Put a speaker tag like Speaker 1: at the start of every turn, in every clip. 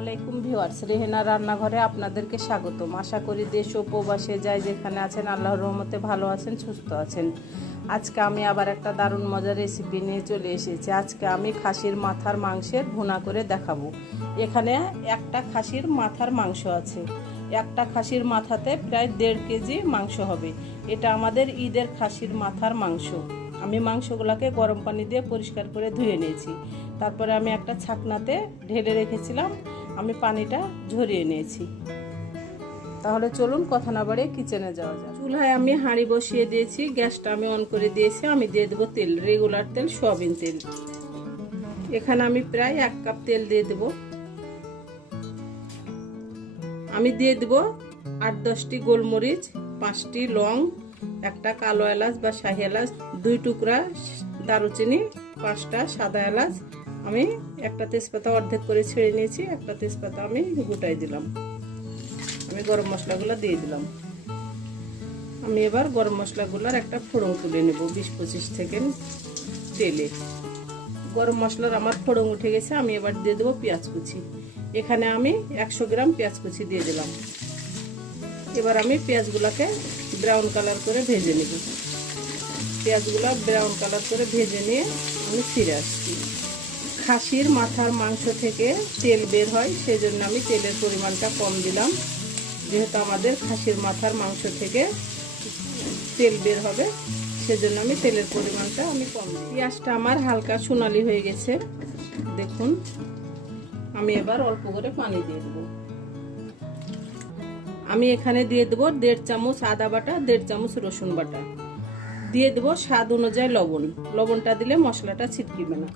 Speaker 1: আলাইকুম ভিউয়ার্স, রেহেনা রান্নাঘরে আপনাদেরকে স্বাগতম। আশা করি দেশ ও প্রবাসে যাই যেখানে আছেন, আল্লাহর রহমতে ভালো আছেন, সুস্থ আছেন। আজকে আমি আবার একটা দারুণ মজার রেসিপি নিয়ে চলে এসেছি। আজকে আমি খাসির মাথার মাংসের ভুনা করে দেখাবো। এখানে একটা খাসির মাথার মাংস আছে। একটা খাসির মাথাতে প্রায় দেড় কেজি মাংস হবে। এটা আমাদের ঈদের খাসির মাথার মাংস। আমি মাংসগুলোকে গরম পানি দিয়ে পরিষ্কার করে ধুয়ে নিয়েছি। তারপরে আমি একটা ছাকনাতে ঢেলে রেখেছিলাম। আমি পানিটা ঝরিয়ে নিয়েছি। তাহলে চলুন কথা না বাড়িয়ে কিচেনে যাওয়া যায় চুলায় আমি হাঁড়ি বসিয়ে দিয়েছি, গ্যাসটা আমি অন করে দিয়েছি, আমি দিয়ে দেবো তেল রেগুলার তেল, সোয়াবিন তেল। এখানে আমি প্রায় এক কাপ তেল দিয়ে দেব। আমি দিয়ে দেব আট দশটি গোলমরিচ, পাঁচটি লং, একটা কালো এলাচ বা শাহি এলাচ, দুই টুকরা দারুচিনি, পাঁচটা সাদা এলাচ আমি একটা তেজপাতা অর্ধেক করে ছেড়ে নিয়েছি, একটা তেজপাতা আমি গোটাই দিলাম। আমি গরম মশলাগুলো দিয়ে দিলাম। আমি এবার গরম মশলাগুলোর একটা ফোড়ন তুলে নেব বিশ পঁচিশ থেকে তেলে। গরম মশলার আমার ফোড়ন উঠে গেছে, আমি এবার দিয়ে দেবো পেঁয়াজ কুচি। এখানে আমি একশো গ্রাম পেঁয়াজ কুচি দিয়ে দিলাম। এবার আমি পেঁয়াজগুলোকে ব্রাউন কালার করে ভেজে নেব। পেঁয়াজগুলো ব্রাউন কালার করে ভেজে নিয়ে আমি ফিরে আসছি। খাসির মাথার মাংস থেকে তেল বের হয় সেই জন্য আমি তেলের পরিমাণটা কম দিলাম। যেহেতু আমাদের খাসির মাথার মাংস থেকে তেল বের হবে, সেজন্য আমি তেলের পরিমাণটা আমি কম পেঁয়াজটা আমার হালকা সোনালি হয়ে গেছে। দেখুন, আমি এবার অল্প করে পানি দিয়ে দেবো। আমি এখানে দিয়ে দেবো দেড় চামচ আদা বাটা, দেড় চামচ রসুন বাটা। দিয়ে দেবো স্বাদ অনুযায়ী লবণ। লবণটা দিলে মশলাটা ছিটকিবে না।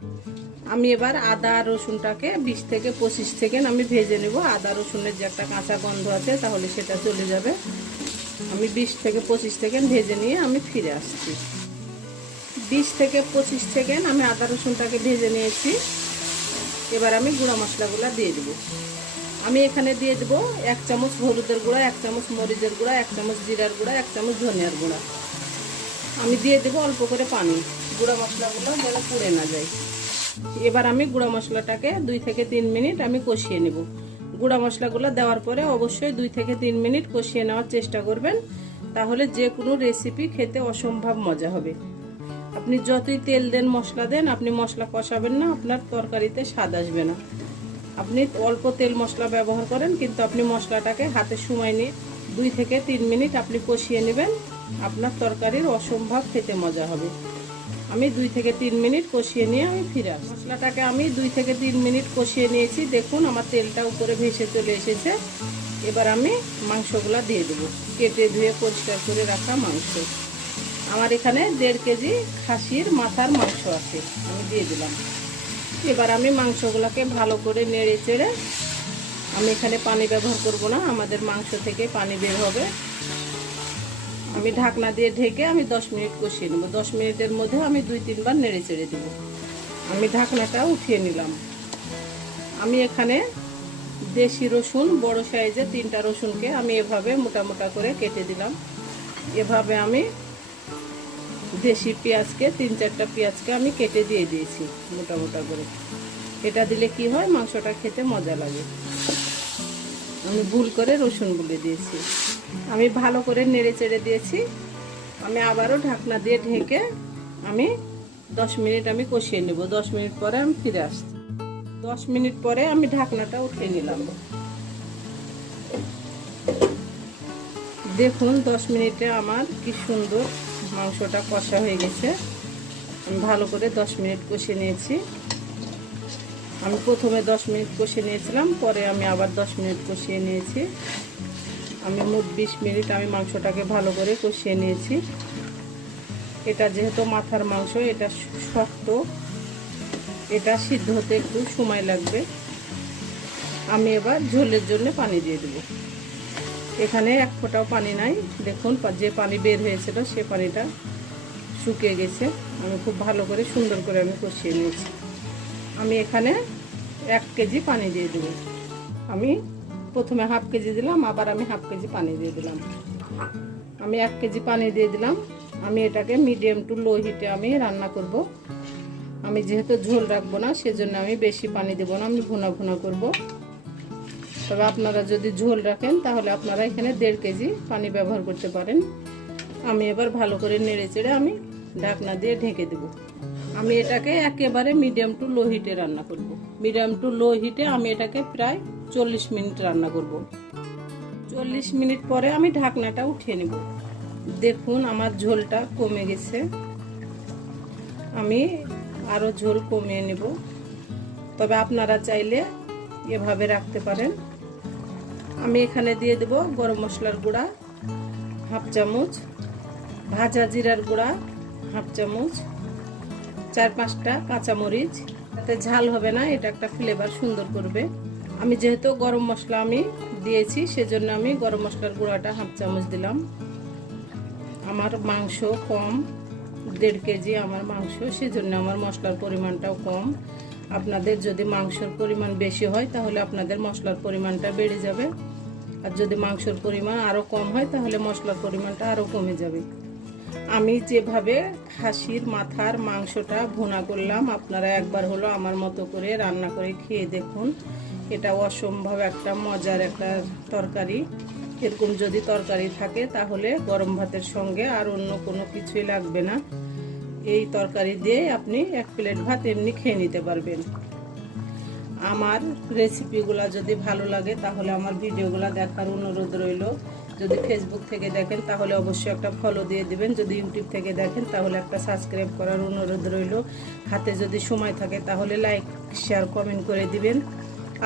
Speaker 1: আমি এবার আদা রসুনটাকে বিশ থেকে পঁচিশ সেকেন্ড আমি ভেজে নেব। আদা রসুনের যে একটা কাঁচা গন্ধ আছে, তাহলে সেটা চলে যাবে। আমি বিশ থেকে পঁচিশ সেকেন্ড ভেজে নিয়ে আমি ফিরে আসছি। বিশ থেকে পঁচিশ সেকেন্ড আমি আদা রসুনটাকে ভেজে নিয়েছি। এবার আমি গুঁড়া মশলাগুলো দিয়ে দেবো। আমি এখানে দিয়ে দেবো এক চামচ হলুদের গুঁড়া, এক চামচ মরিচের গুঁড়া, এক চামচ জিরার গুঁড়া, এক চামচ ধনিয়ার গুঁড়া। আমি দিয়ে দেবো অল্প করে পানি। গুঁড়া মশলাগুলো যেন পুড়ে না যায়। এবার আমি গুঁড়া মশলাটাকে দুই থেকে তিন মিনিট আমি কষিয়ে নেব। গুঁড়া মশলাগুলো দেওয়ার পরে অবশ্যই দুই থেকে তিন মিনিট কষিয়ে নেওয়ার চেষ্টা করবেন। তাহলে যে কোনো রেসিপি খেতে অসম্ভব মজা হবে। আপনি যতই তেল দেন, মশলা দেন, আপনি মশলা কষাবেন না, আপনার তরকারিতে স্বাদ আসবে না। আপনি অল্প তেল মশলা ব্যবহার করেন, কিন্তু আপনি মশলাটাকে হাতে সময় নিয়ে দুই থেকে তিন মিনিট আপনি কষিয়ে নেবেন। আপনার তরকারির অসম্ভব খেতে মজা হবে। আমি দুই থেকে তিন মিনিট কষিয়ে নিয়ে আমি ফিরে আসি মশলাটাকে আমি দুই থেকে তিন মিনিট কষিয়ে নিয়েছি। দেখুন, আমার তেলটা উপরে ভেসে চলে এসেছে। এবার আমি মাংসগুলো দিয়ে দেবো। কেটে ধুয়ে পরিষ্কার করে রাখা মাংস। আমার এখানে দেড় কেজি খাসির মাথার মাংস আছে, আমি দিয়ে দিলাম। এবার আমি মাংসগুলোকে ভালো করে নেড়ে চেড়ে, আমি এখানে পানি ব্যবহার করব না, আমাদের মাংস থেকে পানি বের হবে। আমি ঢাকনা দিয়ে ঢেকে আমি দশ মিনিট কষিয়ে নেব। দশ মিনিটের মধ্যে আমি দুই তিনবার নেড়ে চেড়ে দেব। আমি ঢাকনাটা উঠিয়ে নিলাম। আমি এখানে দেশি রসুন, বড় সাইজে তিনটা রসুনকে আমি এভাবে মোটা মোটা করে কেটে দিলাম। এভাবে আমি দেশি পেঁয়াজকে, তিন চারটা পেঁয়াজকে আমি কেটে দিয়ে দিয়েছি মোটা মোটা করে। এটা দিলে কি হয়? মাংসটা খেতে মজা লাগে। আমি ভুল করে রসুন বলে দিয়েছি। আমি ভালো করে নেড়ে চেড়ে দিয়েছি। আমি আবারও ঢাকনা দিয়ে ঢেকে আমি দশ মিনিট আমি কষিয়ে নেব। দশ মিনিট পরে আমি ফিরে আসছি। দশ মিনিট পরে আমি ঢাকনাটা উঠিয়ে নিলাম। দেখুন, দশ মিনিটে আমার কি সুন্দর মাংসটা কষা হয়ে গেছে। আমি ভালো করে দশ মিনিট কষে নিয়েছি। আমি প্রথমে দশ মিনিট কষিয়ে নিয়েছিলাম, পরে আমি আবার দশ মিনিট কষিয়ে নিয়েছি। আমি মোট বিশ মিনিট আমি মাংসটাকে ভালো করে কষিয়ে নিয়েছি। এটা যেহেতু মাথার মাংস, এটা শক্ত, এটা সিদ্ধ হতে একটু সময় লাগবে। আমি এবার ঝোলের জন্য পানি দিয়ে দেবো। এখানে এক ফোঁটাও পানি নাই। দেখুন যে পানি বের হয়েছিল সে পানিটা শুকিয়ে গেছে। আমি খুব ভালো করে সুন্দর করে আমি কষিয়ে নিয়েছি। আমি এখানে এক কেজি পানি দিয়ে দেবো আমি প্রথমে হাফ কেজি দিলাম, আবার আমি হাফ কেজি পানি দিয়ে দিলাম। আমি এক কেজি পানি দিয়ে দিলাম। আমি এটাকে মিডিয়াম টু লো হিটে আমি রান্না করব। আমি যেহেতু ঝোল রাখব না, সেজন্য আমি বেশি পানি দেবো না, আমি ভুনা ভুনা করব। তবে আপনারা যদি ঝোল রাখেন, তাহলে আপনারা এখানে দেড় কেজি পানি ব্যবহার করতে পারেন। আমি এবার ভালো করে নেড়ে চেড়ে আমি ঢাকনা দিয়ে ঢেকে দেব। আমি এটাকে একেবারে মিডিয়াম টু লো হিটে রান্না করব। মিডিয়াম টু লো হিটে আমি এটাকে প্রায় চল্লিশ মিনিট রান্না করব। চল্লিশ মিনিট পরে আমি ঢাকনাটা উঠিয়ে নেব। দেখুন আমার ঝোলটা কমে গেছে। আমি আরও ঝোল কমিয়ে নেব। তবে আপনারা চাইলে এভাবে রাখতে পারেন। আমি এখানে দিয়ে দেব গরম মশলার গুঁড়া, হাফ চামচ, ভাজা জিরার গুঁড়া, হাফ চামচ চার পাঁচটা কাঁচামরিচ। তাতে ঝাল হবে না, এটা একটা ফ্লেভার সুন্দর করবে। আমি যেহেতু গরম মশলা আমি দিয়েছি, সেজন্য আমি গরম মশলার গুঁড়াটা হাফ চামচ দিলাম। আমার মাংস কম, দেড় কেজি আমার মাংস, সেজন্য আমার মশলার পরিমাণটাও কম। আপনাদের যদি মাংসর পরিমাণ বেশি হয়, তাহলে আপনাদের মশলার পরিমাণটা বেড়ে যাবে। আর যদি মাংসর পরিমাণ আরও কম হয়, তাহলে মশলার পরিমাণটা আরও কমে যাবে। আমি যেভাবে খাসির মাথার মাংসটা ভুনা করলাম, আপনারা একবার হলো আমার মতো করে রান্না করে খেয়ে দেখুন। এটা অসম্ভব একটা মজার একটা তরকারি। এরকম যদি তরকারি থাকে তাহলে গরম ভাতের সঙ্গে আর অন্য কোনো কিছুই লাগবে না। এই তরকারি দিয়ে আপনি এক প্লেট ভাত এমনি খেয়ে নিতে পারবেন। আমার রেসিপিগুলো যদি ভালো লাগে তাহলে আমার ভিডিওগুলো দেখার অনুরোধ রইল। যদি ফেসবুক থেকে দেখেন, তাহলে অবশ্যই একটা ফলো দিয়ে দিবেন। যদি ইউটিউব থেকে দেখেন, তাহলে একটা সাবস্ক্রাইব করার অনুরোধ রইল। হাতে যদি সময় থাকে, তাহলে লাইক শেয়ার কমেন্ট করে দিবেন।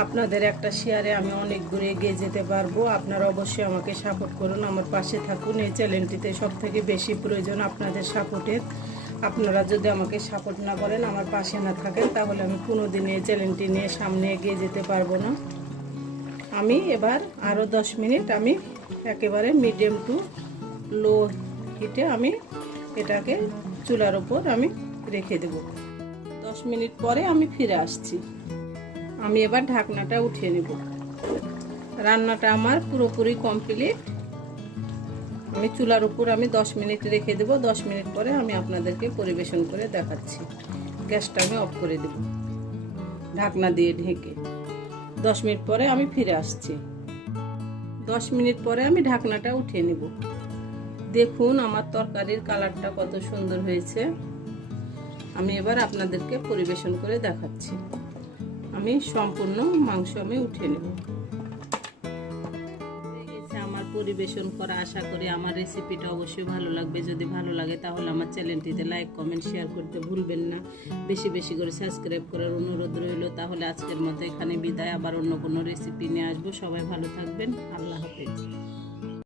Speaker 1: আপনাদের একটা শেয়ারে আমি অনেক দূরে এগিয়ে যেতে পারব। আপনারা অবশ্যই আমাকে সাপোর্ট করুন। আমার পাশে থাকুন। এই চ্যানেলটিতে সব থেকে বেশি প্রয়োজন আপনাদের সাপোর্টের আপনারা যদি আমাকে সাপোর্ট না করেন, আমার পাশে না থাকেন, তাহলে আমি কোনো দিন এই চ্যানেলটি নিয়ে সামনে এগিয়ে যেতে পারব না। আমি এবার আরও দশ মিনিট আমি একেবারে মিডিয়াম টু লো হিটে আমি এটাকে চুলার ওপর আমি রেখে দেব। দশ মিনিট পরে আমি ফিরে আসছি। আমি এবার ঢাকনাটা উঠিয়ে নেব। রান্নাটা আমার পুরোপুরি কমপ্লিট আমি চুলার উপর আমি দশ মিনিট রেখে দেব। দশ মিনিট পরে আমি আপনাদেরকে পরিবেশন করে দেখাচ্ছি। গ্যাসটা আমি অফ করে দেব। ঢাকনা দিয়ে ঢেকে। দশ মিনিট পরে আমি ফিরে আসছি। দশ মিনিট পরে আমি ঢাকনাটা উঠিয়ে নেব। দেখুন আমার তরকারির কালারটা কত সুন্দর হয়েছে। আমি এবার আপনাদেরকে পরিবেশন করে দেখাচ্ছি। আমি সম্পূর্ণ মাংস আমি উঠিয়ে নেব। পরিবেশন করা, আশা করি আমার রেসিপিটা অবশ্যই ভালো লাগবে। যদি ভালো লাগে তাহলে আমার চ্যানেলটিতে লাইক কমেন্ট শেয়ার করতে ভুলবেন না। বেশি বেশি করে সাবস্ক্রাইব করার অনুরোধ রইল। তাহলে আজকের মতো এখানে বিদায়। আবার অন্য কোনো রেসিপি নিয়ে আসব। সবাই ভালো থাকবেন। আল্লাহ হাফেজ।